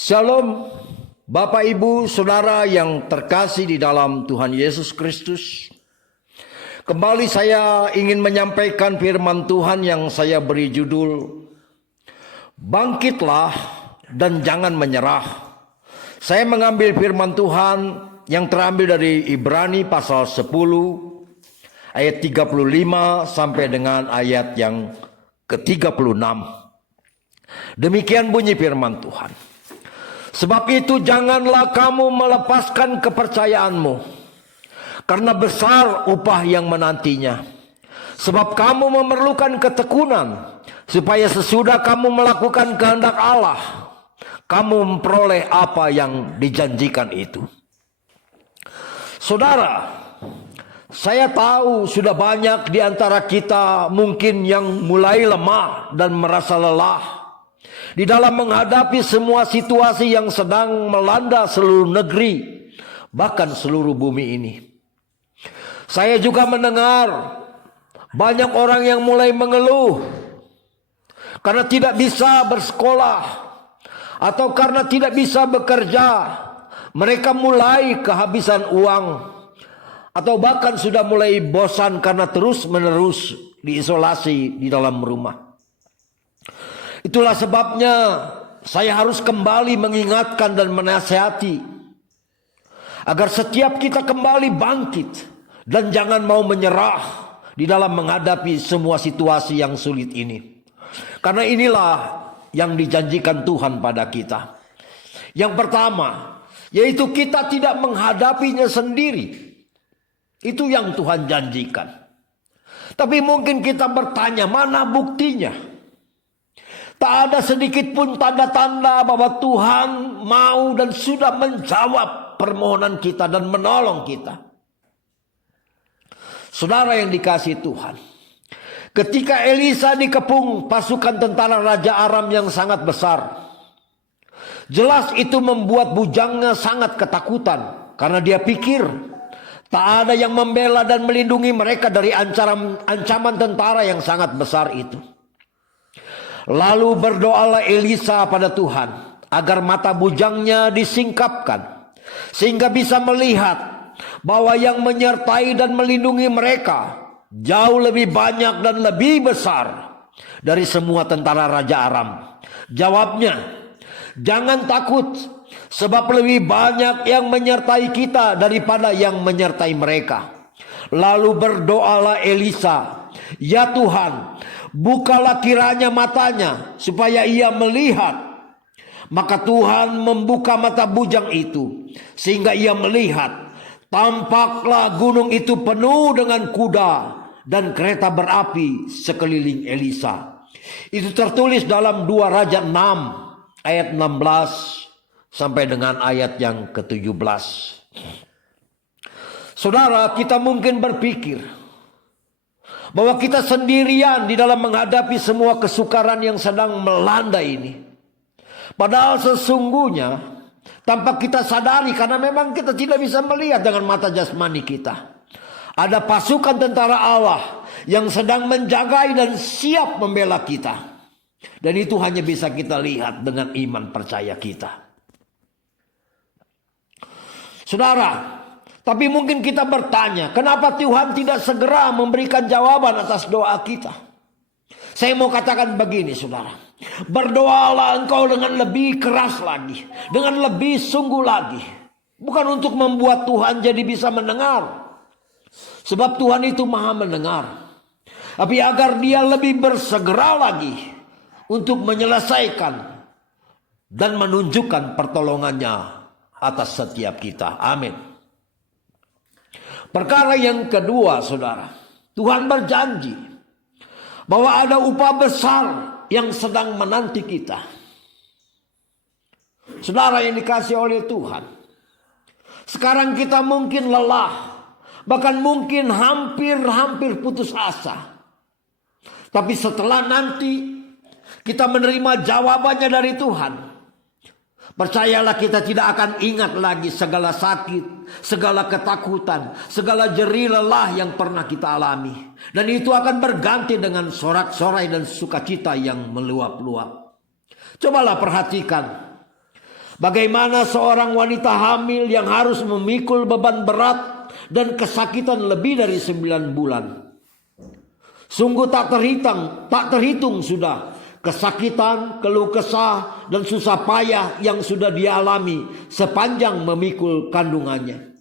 Shalom, Bapak Ibu Saudara yang terkasih di dalam Tuhan Yesus Kristus. Kembali saya ingin menyampaikan firman Tuhan yang saya beri judul, Bangkitlah dan jangan menyerah. Saya mengambil firman Tuhan yang terambil dari Ibrani pasal 10 ayat 35 sampai dengan ayat yang ke-36. Demikian bunyi firman Tuhan. Sebab itu janganlah kamu melepaskan kepercayaanmu, karena besar upah yang menantinya. Sebab kamu memerlukan ketekunan, supaya sesudah kamu melakukan kehendak Allah, kamu memperoleh apa yang dijanjikan itu. Saudara, saya tahu sudah banyak di antara kita mungkin yang mulai lemah dan merasa lelah di dalam menghadapi semua situasi yang sedang melanda seluruh negeri, bahkan seluruh bumi ini. Saya juga mendengar banyak orang yang mulai mengeluh karena tidak bisa bersekolah atau karena tidak bisa bekerja. Mereka mulai kehabisan uang atau bahkan sudah mulai bosan karena terus-menerus diisolasi di dalam rumah. Itulah sebabnya saya harus kembali mengingatkan dan menasihati agar setiap kita kembali bangkit dan jangan mau menyerah di dalam menghadapi semua situasi yang sulit ini. Karena inilah yang dijanjikan Tuhan pada kita. Yang pertama, yaitu kita tidak menghadapinya sendiri. Itu yang Tuhan janjikan. Tapi mungkin kita bertanya, mana buktinya? Tak ada sedikit pun tanda-tanda bahwa Tuhan mau dan sudah menjawab permohonan kita dan menolong kita. Saudara yang dikasihi Tuhan, ketika Elisa dikepung pasukan tentara Raja Aram yang sangat besar, jelas itu membuat bujangnya sangat ketakutan, karena dia pikir tak ada yang membela dan melindungi mereka dari ancaman tentara yang sangat besar itu. Lalu berdoalah Elisa pada Tuhan agar mata bujangnya disingkapkan, sehingga bisa melihat bahwa yang menyertai dan melindungi mereka jauh lebih banyak dan lebih besar dari semua tentara Raja Aram. Jawabnya, jangan takut, sebab lebih banyak yang menyertai kita daripada yang menyertai mereka. Lalu berdoalah Elisa, ya Tuhan, bukalah kiranya matanya supaya ia melihat. Maka Tuhan membuka mata bujang itu sehingga ia melihat. Tampaklah gunung itu penuh dengan kuda dan kereta berapi sekeliling Elisa. Itu tertulis dalam 2 Raja 6 ayat 16 sampai dengan ayat yang ke-17. Saudara, kita mungkin berpikir bahwa kita sendirian di dalam menghadapi semua kesukaran yang sedang melanda ini. Padahal sesungguhnya tanpa kita sadari, karena memang kita tidak bisa melihat dengan mata jasmani kita, ada pasukan tentara Allah yang sedang menjagai dan siap membela kita. Dan itu hanya bisa kita lihat dengan iman percaya kita. Saudara, tapi mungkin kita bertanya, kenapa Tuhan tidak segera memberikan jawaban atas doa kita? Saya mau katakan begini, saudara. Berdoalah engkau dengan lebih keras lagi, dengan lebih sungguh lagi. Bukan untuk membuat Tuhan jadi bisa mendengar, sebab Tuhan itu maha mendengar. Tapi agar dia lebih bersegera lagi untuk menyelesaikan dan menunjukkan pertolongannya atas setiap kita. Amin. Perkara yang kedua, saudara, Tuhan berjanji bahwa ada upah besar yang sedang menanti kita. Saudara yang dikasihi oleh Tuhan, sekarang kita mungkin lelah, bahkan mungkin hampir putus asa. Tapi setelah nanti kita menerima jawabannya dari Tuhan, percayalah kita tidak akan ingat lagi segala sakit, segala ketakutan, segala jerih lelah yang pernah kita alami. Dan itu akan berganti dengan sorak-sorai dan sukacita yang meluap-luap. Cobalah perhatikan Bagaimana seorang wanita hamil yang harus memikul beban berat dan kesakitan lebih dari 9 bulan. Sungguh tak terhitung sudah kesakitan, keluh kesah, dan susah payah yang sudah dia alami sepanjang memikul kandungannya.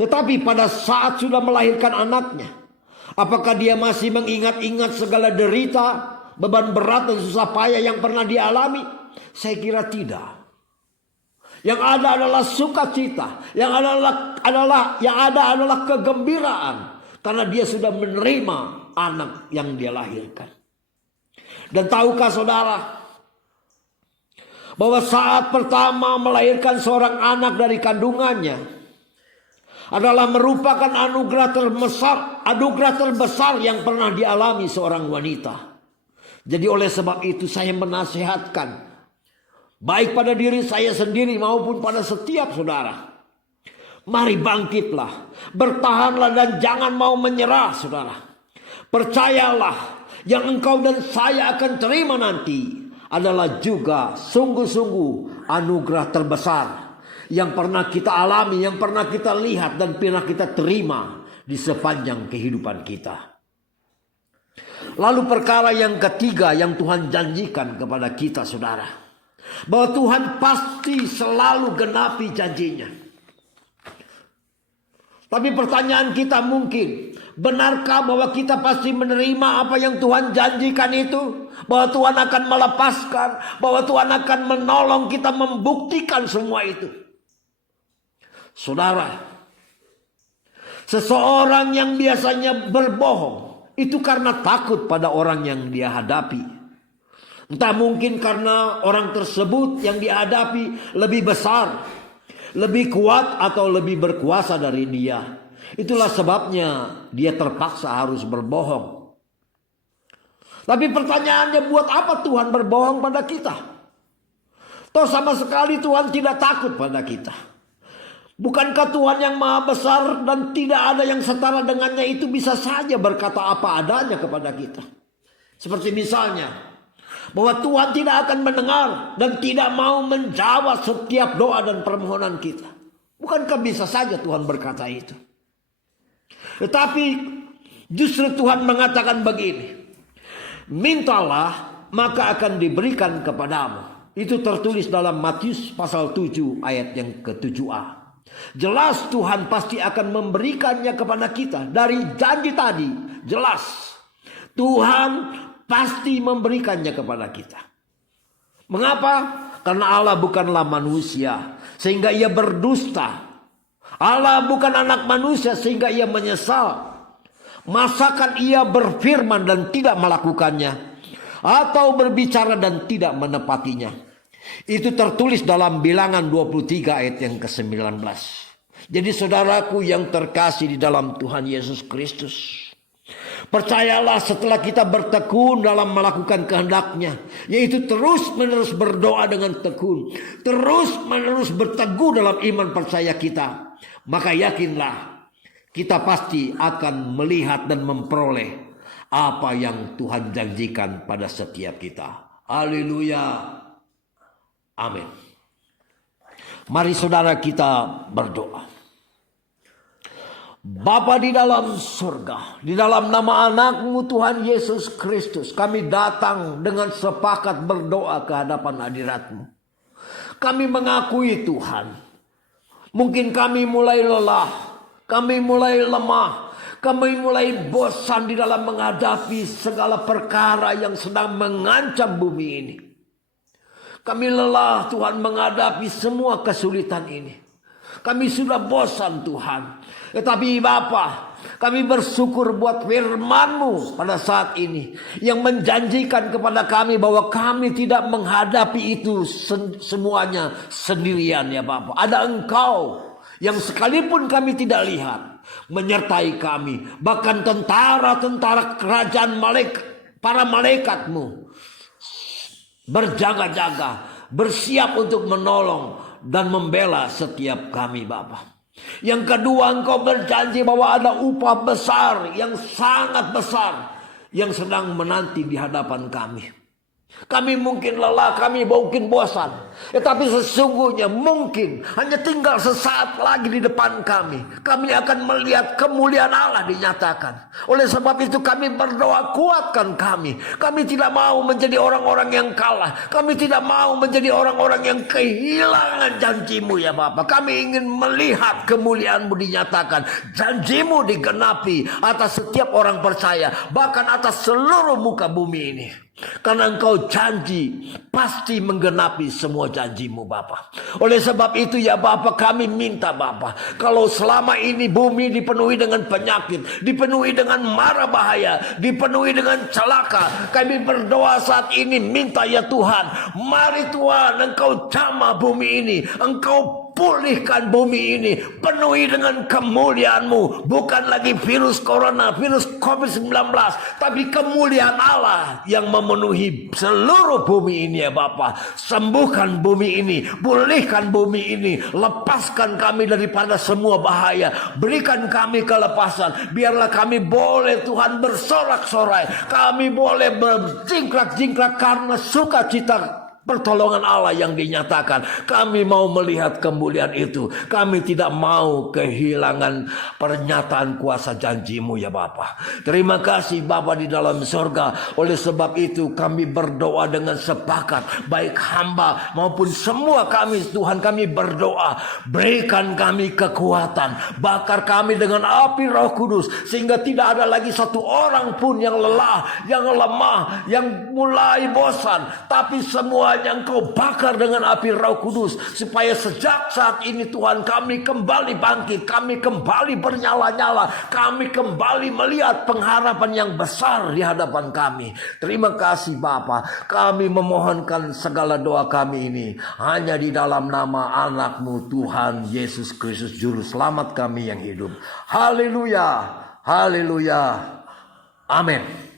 Tetapi pada saat sudah melahirkan anaknya, apakah dia masih mengingat-ingat segala derita, beban berat dan susah payah yang pernah dia alami? Saya kira tidak. Yang ada adalah sukacita, yang ada adalah kegembiraan karena dia sudah menerima anak yang dia lahirkan. Dan tahukah saudara bahwa saat pertama melahirkan seorang anak dari kandungannya adalah merupakan anugerah terbesar yang pernah dialami seorang wanita. Jadi oleh sebab itu saya menasihatkan, baik pada diri saya sendiri maupun pada setiap saudara, mari bangkitlah, bertahanlah dan jangan mau menyerah saudara. Percayalah, yang engkau dan saya akan terima nanti adalah juga sungguh-sungguh anugerah terbesar yang pernah kita alami, yang pernah kita lihat dan pernah kita terima di sepanjang kehidupan kita. Lalu perkara yang ketiga yang Tuhan janjikan kepada kita saudara, bahwa Tuhan pasti selalu genapi janjinya. Tapi pertanyaan kita mungkin, benarkah bahwa kita pasti menerima apa yang Tuhan janjikan itu? Bahwa Tuhan akan melepaskan, bahwa Tuhan akan menolong kita membuktikan semua itu. Saudara, seseorang yang biasanya berbohong itu karena takut pada orang yang dia hadapi. Entah mungkin karena orang tersebut yang dihadapi lebih besar, lebih kuat atau lebih berkuasa dari dia. Itulah sebabnya dia terpaksa harus berbohong. Tapi pertanyaannya, buat apa Tuhan berbohong pada kita? Toh sama sekali Tuhan tidak takut pada kita. Bukankah Tuhan yang maha besar dan tidak ada yang setara dengannya itu bisa saja berkata apa adanya kepada kita? Seperti misalnya, bahwa Tuhan tidak akan mendengar dan tidak mau menjawab setiap doa dan permohonan kita. Bukankah bisa saja Tuhan berkata itu? Tetapi justru Tuhan mengatakan begini, mintalah maka akan diberikan kepadamu. Itu tertulis dalam Matius pasal 7 ayat yang ke-7a. Jelas Tuhan pasti akan memberikannya kepada kita. Dari janji tadi jelas Tuhan pasti memberikannya kepada kita. Mengapa? Karena Allah bukanlah manusia sehingga ia berdusta. Allah bukan anak manusia sehingga ia menyesal. Masakan ia berfirman dan tidak melakukannya, atau berbicara dan tidak menepatinya? Itu tertulis dalam Bilangan 23 ayat yang ke-19. Jadi saudaraku yang terkasih di dalam Tuhan Yesus Kristus, percayalah setelah kita bertekun dalam melakukan kehendak-Nya, yaitu terus menerus berdoa dengan tekun, terus menerus berteguh dalam iman percaya kita, maka yakinlah kita pasti akan melihat dan memperoleh apa yang Tuhan janjikan pada setiap kita. Haleluya. Amin. Mari saudara kita berdoa. Bapa di dalam surga, di dalam nama anak-Mu Tuhan Yesus Kristus, kami datang dengan sepakat berdoa ke hadapan hadirat-Mu. Kami mengakui Tuhan, mungkin kami mulai lelah, kami mulai lemah, kami mulai bosan di dalam menghadapi segala perkara yang sedang mengancam bumi ini. Kami lelah Tuhan menghadapi semua kesulitan ini. Kami sudah bosan Tuhan. Tetapi Bapa, kami bersyukur buat firman-Mu pada saat ini, yang menjanjikan kepada kami bahwa kami tidak menghadapi itu semuanya sendirian ya Bapa. Ada Engkau yang sekalipun kami tidak lihat menyertai kami. Bahkan tentara-tentara kerajaan para malaikat-Mu berjaga-jaga, bersiap untuk menolong dan membela setiap kami Bapa. Yang kedua, Engkau berjanji bahwa ada upah besar yang sangat besar yang sedang menanti di hadapan kami. Kami mungkin lelah, kami mungkin bosan, Tetapi sesungguhnya mungkin hanya tinggal sesaat lagi di depan kami. Kami akan melihat kemuliaan Allah dinyatakan. Oleh sebab itu kami berdoa, kuatkan kami. Kami tidak mau menjadi orang-orang yang kalah. Kami tidak mau menjadi orang-orang yang kehilangan janji-Mu ya Bapa. Kami ingin melihat kemuliaan-Mu dinyatakan. Janji-Mu digenapi atas setiap orang percaya. Bahkan atas seluruh muka bumi ini. Karena Engkau janji pasti menggenapi semua janji-Mu Bapa. Oleh sebab itu ya Bapa, kami minta Bapa, kalau selama ini bumi dipenuhi dengan penyakit, dipenuhi dengan mara bahaya, dipenuhi dengan celaka, kami berdoa saat ini minta ya Tuhan, mari Tuhan Engkau jamah bumi ini, Engkau pulihkan bumi ini, penuhi dengan kemuliaan-Mu. Bukan lagi virus corona, virus COVID-19, tapi kemuliaan Allah yang memenuhi seluruh bumi ini ya Bapa. Sembuhkan bumi ini, pulihkan bumi ini, lepaskan kami daripada semua bahaya, berikan kami kelepasan. Biarlah kami boleh Tuhan bersorak-sorai, kami boleh berjingkrak-jingkrak karena sukacita pertolongan Allah yang dinyatakan. Kami mau melihat kemuliaan itu. Kami tidak mau kehilangan pernyataan kuasa janji-Mu ya Bapa. Terima kasih Bapa di dalam surga. Oleh sebab itu kami berdoa dengan sepakat, baik hamba maupun semua kami. Tuhan, kami berdoa, berikan kami kekuatan, bakar kami dengan api Roh Kudus, sehingga tidak ada lagi satu orang pun yang lelah, yang lemah, yang mulai bosan, tapi semua Engkau bakar dengan api Roh Kudus, supaya sejak saat ini Tuhan kami kembali bangkit, kami kembali bernyala-nyala, kami kembali melihat pengharapan yang besar di hadapan kami. Terima kasih Bapa. Kami memohonkan segala doa kami ini hanya di dalam nama anak-Mu Tuhan Yesus Kristus Juru Selamat kami yang hidup. Haleluya, haleluya, amin.